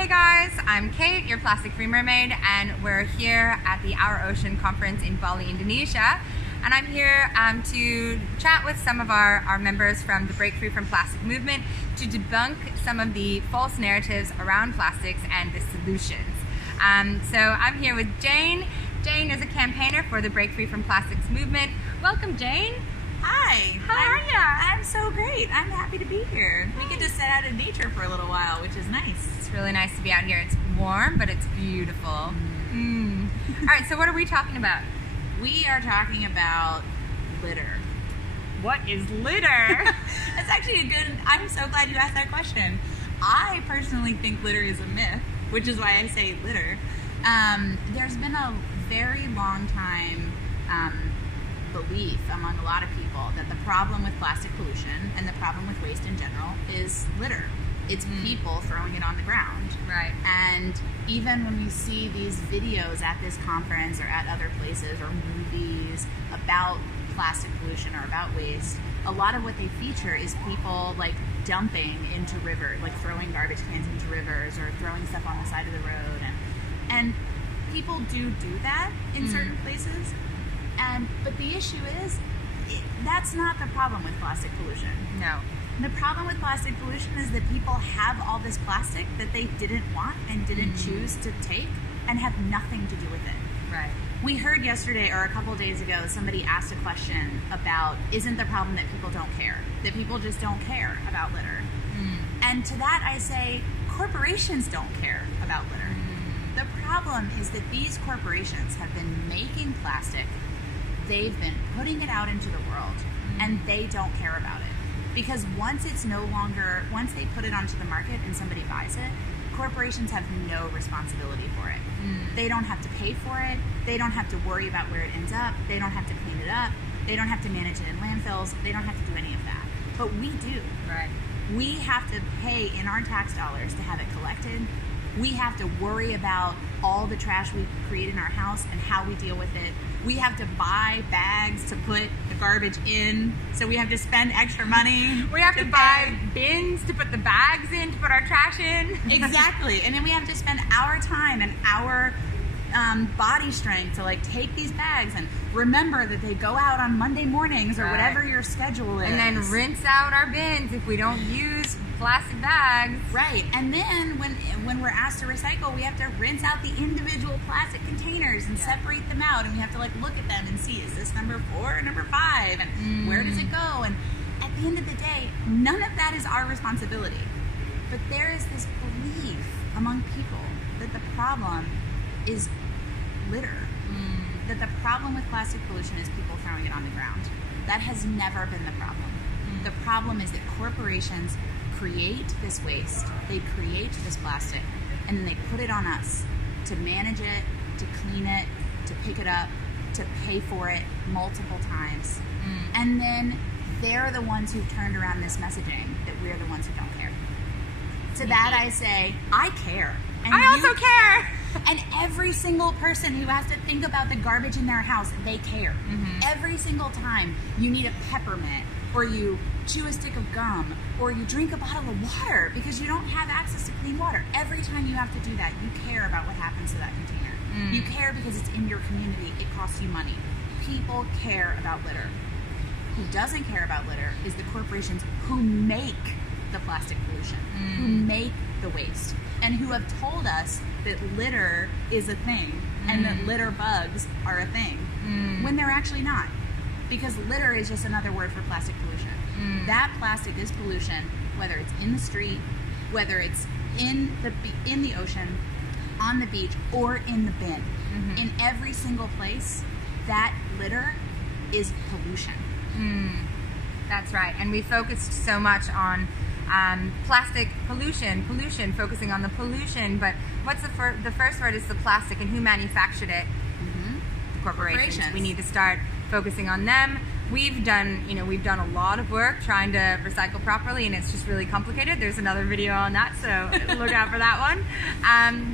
Hey guys, I'm Kate, your plastic-free mermaid, and we're here at the Our Ocean conference in Bali, Indonesia. And I'm here to chat with some of our members from the Break Free from Plastic movement to debunk some of the false narratives around plastics and the solutions. So I'm here with Jane. Jane is a campaigner for the Break Free from Plastics movement. Welcome, Jane. Hi. How are you? I'm so great. I'm happy to be here. We get to sit out in nature for a little while, which is nice. It's really nice to be out here. It's warm, but it's beautiful. All right, so what are we talking about? We are talking about litter. What is litter? That's actually a good, I'm so glad you asked that question. I personally think litter is a myth, which is why I say litter. There's been a very long time belief among a lot of people that the problem with plastic pollution and the problem with waste in general is litter. It's people throwing it on the ground. Right. And even when we see these videos at this conference or at other places or movies about plastic pollution or about waste, a lot of what they feature is people like dumping into rivers, like throwing garbage cans into rivers or throwing stuff on the side of the road. And people do that in certain places. But the issue is, that's not the problem with plastic pollution. No. The problem with plastic pollution is that people have all this plastic that they didn't want and didn't choose to take and have nothing to do with it. Right. We heard yesterday or a couple days ago, somebody asked a question about, isn't the problem that people don't care? That people just don't care about litter? And to that I say, corporations don't care about litter. The problem is that these corporations have been making plastic, they've been putting it out into the world, and they don't care about it. Because once they put it onto the market and somebody buys it, corporations have no responsibility for it. They don't have to pay for it, they don't have to worry about where it ends up, they don't have to clean it up, they don't have to manage it in landfills, they don't have to do any of that. But we do. Right. We have to pay in our tax dollars to have it collected. We have to worry about all the trash we create in our house and how we deal with it. We have to buy bags to put the garbage in, so we have to spend extra money. We have to buy bins to put the bags in, to put our trash in. Exactly, and then we have to spend our time and our body strength to like take these bags and remember that they go out on Monday mornings or whatever your schedule is. And then rinse out our bins if we don't use plastic bags. Right, and then when we're asked to recycle, we have to rinse out the individual plastic containers and separate them out, and we have to like look at them and see, is this number 4 or number 5, and where does it go? And at the end of the day, none of that is our responsibility. But there is this belief among people that the problem is litter. That the problem with plastic pollution is people throwing it on the ground. That has never been the problem. The problem is that corporations create this waste, they create this plastic, and then they put it on us to manage it, to clean it, to pick it up, to pay for it multiple times. And then they're the ones who've turned around this messaging that we're the ones who don't care. To that I say, I care. And I also care. And every single person who has to think about the garbage in their house, they care. Every single time you need a peppermint, or you chew a stick of gum, or you drink a bottle of water because you don't have access to clean water. Every time you have to do that, you care about what happens to that container. You care because it's in your community, it costs you money. People care about litter. Who doesn't care about litter is the corporations who make the plastic pollution, who make the waste, and who have told us that litter is a thing and that litter bugs are a thing when they're actually not. Because litter is just another word for plastic pollution. That plastic is pollution, whether it's in the street, whether it's in the ocean, on the beach, or in the bin. In every single place, that litter is pollution. That's right. And we focused so much on plastic pollution, focusing on the pollution, but what's the first word is the plastic, and who manufactured it? Corporations. We need to start focusing on them. We've done a lot of work trying to recycle properly, and it's just really complicated. There's another video on that, so look out for that one.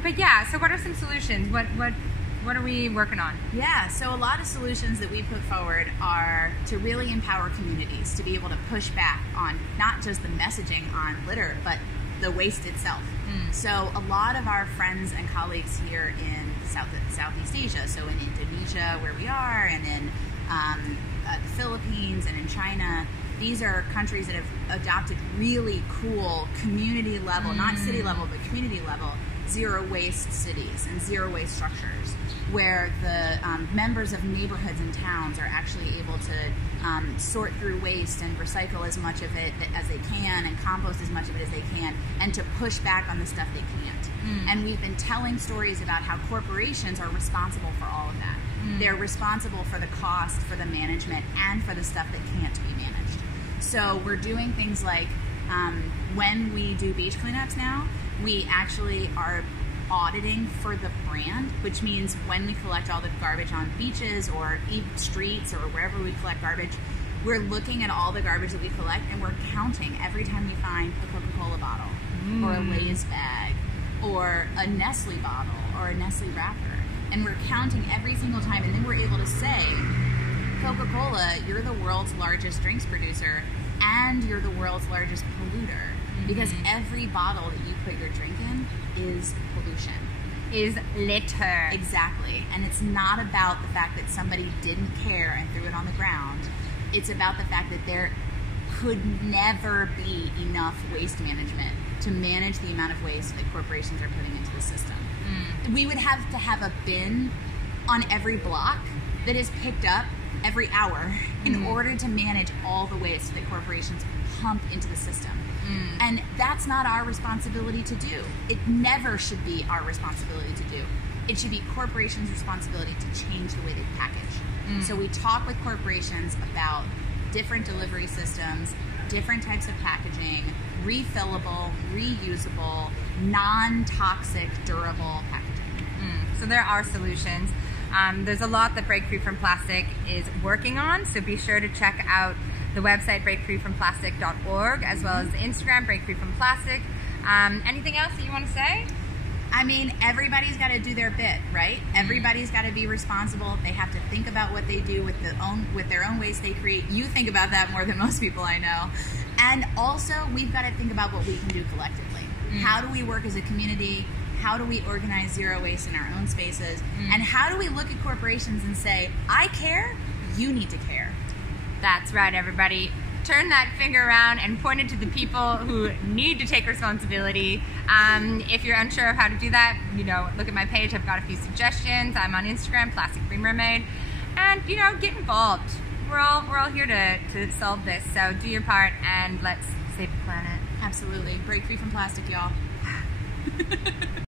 But yeah, so what are some solutions? What are we working on? Yeah, so a lot of solutions that we put forward are to really empower communities to be able to push back on not just the messaging on litter, but the waste itself. So a lot of our friends and colleagues here in Southeast Asia, so in Indonesia where we are, and in the Philippines and in China, these are countries that have adopted really cool community level, not city level, but community level, zero waste cities and zero waste structures, where the members of neighborhoods and towns are actually able to sort through waste and recycle as much of it as they can and compost as much of it as they can, and to push back on the stuff they can't. And we've been telling stories about how corporations are responsible for all of that. They're responsible for the cost, for the management, and for the stuff that can't be managed. So we're doing things like when we do beach cleanups now, we actually are auditing for the brand, which means when we collect all the garbage on beaches or streets or wherever we collect garbage, we're looking at all the garbage that we collect and we're counting every time we find a Coca-Cola bottle or a Lay's bag or a Nestle bottle or a Nestle wrapper. And we're counting every single time, and then we're able to say, Coca-Cola, you're the world's largest drinks producer and you're the world's largest polluter. Because every bottle that you put your drink in is pollution. Is litter. Exactly. And it's not about the fact that somebody didn't care and threw it on the ground. It's about the fact that there could never be enough waste management to manage the amount of waste that corporations are putting into the system. We would have to have a bin on every block that is picked up every hour in order to manage all the waste that corporations pump into the system. And that's not our responsibility to do. It never should be our responsibility to do. It should be corporations' responsibility to change the way they package. So we talk with corporations about different delivery systems, different types of packaging, refillable, reusable, non-toxic, durable packaging. So there are solutions. There's a lot that Break Free from Plastic is working on, so be sure to check out the website breakfreefromplastic.org, as well as the Instagram Break Free from Plastic. Anything else that you want to say? I mean, everybody's got to do their bit, right? Everybody's got to be responsible. They have to think about what they do with their own waste they create. You think about that more than most people I know. And also, we've got to think about what we can do collectively. How do we work as a community? How do we organize zero waste in our own spaces? And how do we look at corporations and say, I care, you need to care? That's right, everybody. Turn that finger around and point it to the people who need to take responsibility. If you're unsure of how to do that, look at my page. I've got a few suggestions. I'm on Instagram, Plastic Free Mermaid. And, get involved. We're all here to solve this. So do your part and let's save the planet. Absolutely. Break free from plastic, y'all.